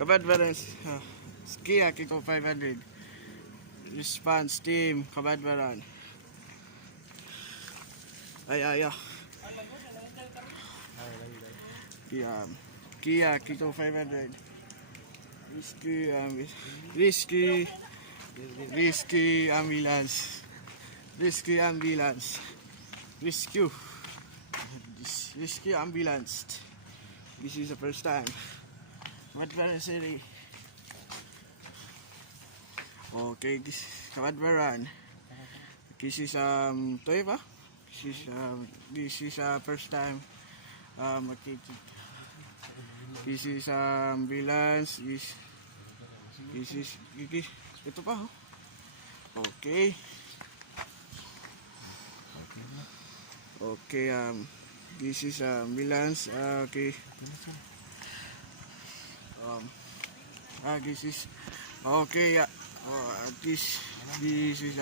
Kabadbaran, Kia Kiko 500. Response team, Kabadbaran. Ay. Kia Kiko 500. Risky ambulance. Rescue ambulance. This is the first time. Kabadbaran City. Okay, Kabadbaran. This is toy ba? This is first time. This is ambulance. This is ito pa. Okay. Okay, this is ambulance. Okay. This is okay. This is